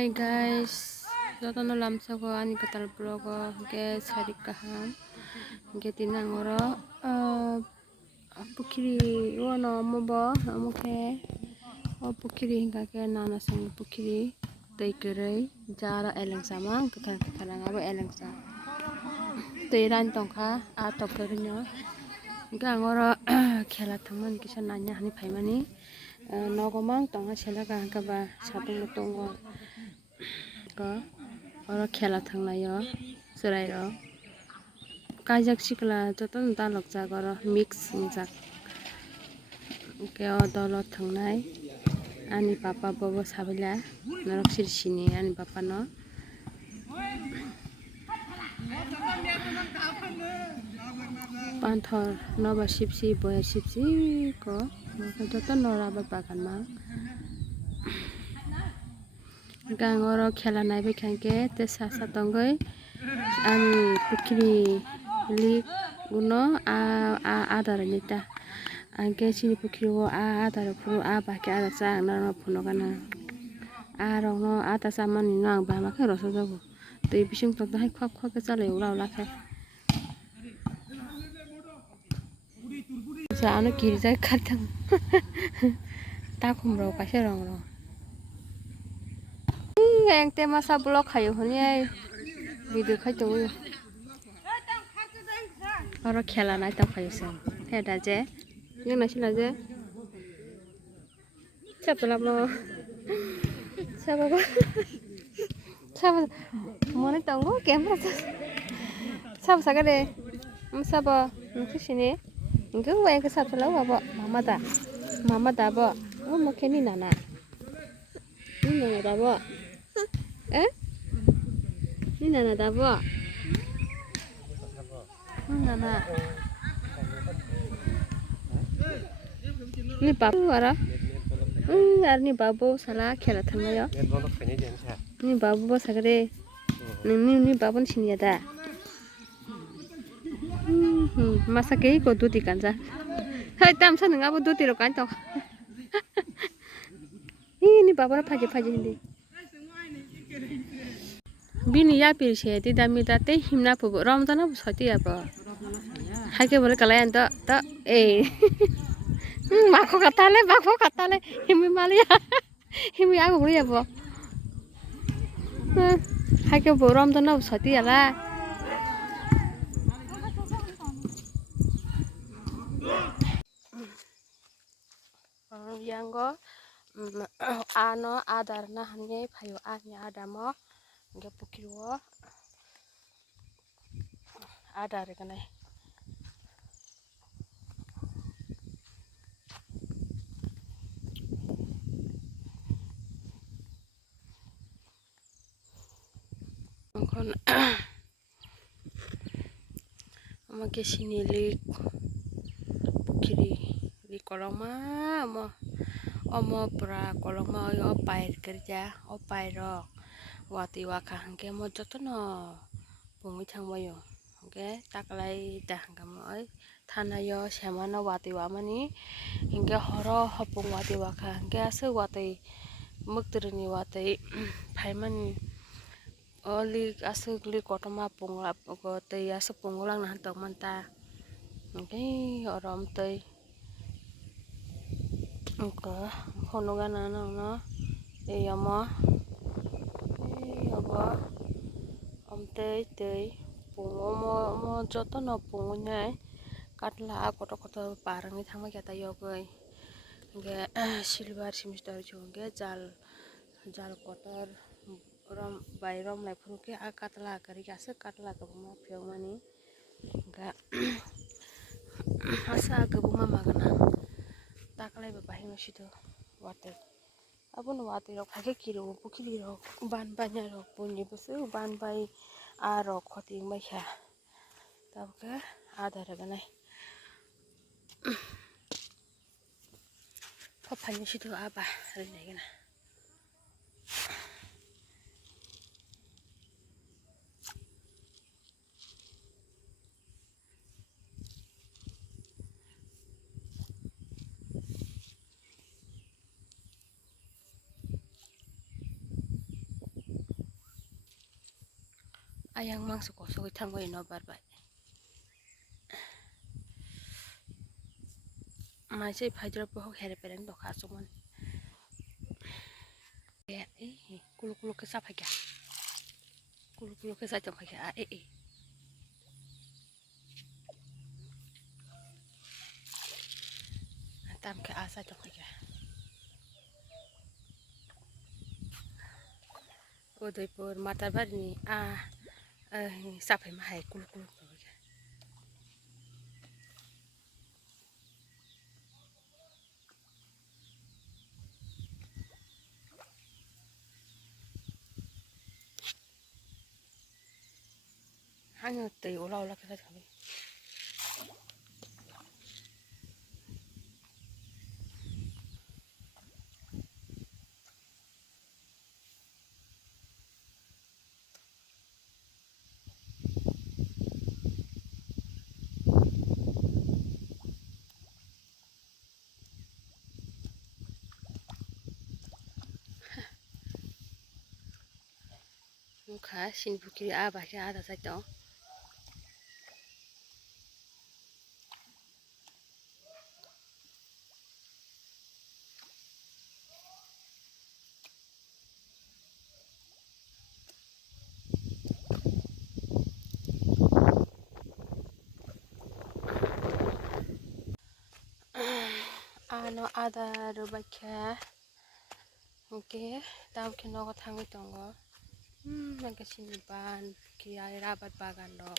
Hai guys, joto no lamsago ani katal blogo ge sari kaham ge tinangoro pukiri wono mobo amuke o pukiri hingga ke nana sang pukiri tei kerei jara elengsama kekarang abo elengsa tei ran tongkha a tokerinyo ge angoro khela thangman kisa nanya hani phaimani nogomang tonga selaga hangkaba sapung tongo oro khela thanglayo chwrairo kaijak sikla jotono dalokjak oro mix ungjak ke o dolo thangnai ani papa bobo sabaila norok sirsini ani papa no panthor noba sipsi boya sipsi ko joto noraba bagan ma gangoro khela naibai khangke te sasa tongoi ani pukiri lik uno adar nita angke sini pukiri o adar furu baki adar sa angna phuno gana rok no ata samani no ang bama khe roso jago tei bising to hai khwak khwak ke chalai ula ula khe sa ano kirijak khartang ta khumro kaise rong ro yang tema sa blog khayo honi video khai to oro khela nai ta khayo se heda je nang sila je chaplam no sababa sab mone tongo camera sab sagade saba nkusini ngu wa yang sab sala wa mama da bo o mo kheni nana ni nana da bo ni nana da bo nana ni babu ara ni babu sala khela thanglayo ni babu bo sagade ni babon sinia da masa ke ko duti kanja hai tam sa nanga bo duti ro kan to ni babona phaji hindi bini ya pir se ti dami ta te himna pho ramjana bu sati abo haike bole kalayan to makho katale himi malia himi ago bole abo haike bo ramjana bu sati ala yango ano adar na hanye phayo ani adamo ge pukiro adar ganai kon amake sinilik pukiri di koloma omo pra koloma o pair kerja o pairo wati waka hangke mo jotono pungi thangbayo hangke taklai dahangkamo oi thanayo semana wati wamani hingke horo hopung wati waka hangke asuk wati muktrini wati phaimani olik asuk lik kotoma pungla ko tei asuk pungulang na tok manta hangke orom tei ko hono gana no amo abo tei pungo mo joto no pungo nyai katla koto parani thangma keta yogoi ge silver semester chunge jal kotor rom lai phuke katla kari ase katla ko mo pyomani ga asa gabuma magana taklai ba bahino sido wate abun wate rok phage kiro pukiri rok ban banya rok punni busu ban bai rok khoting mai kha tabke adar ganai phani sido aba rinai gana ayang mangso koso itang ko ino barbai masih bhajar pohok here pereng do khasumon ya kulu kulu ke sapa kya kulu kulu ke sa chong kya tam ke asa chong kya Udaipur Matabarni sapa ma hai kulu kulu kya hanya tei ola ola ke sa chong kha sin bukiri a ba kya ada sa chong ano ada rubakya oke tam ke no thangoi tongo nang ke sini ban kiri rabat bagan do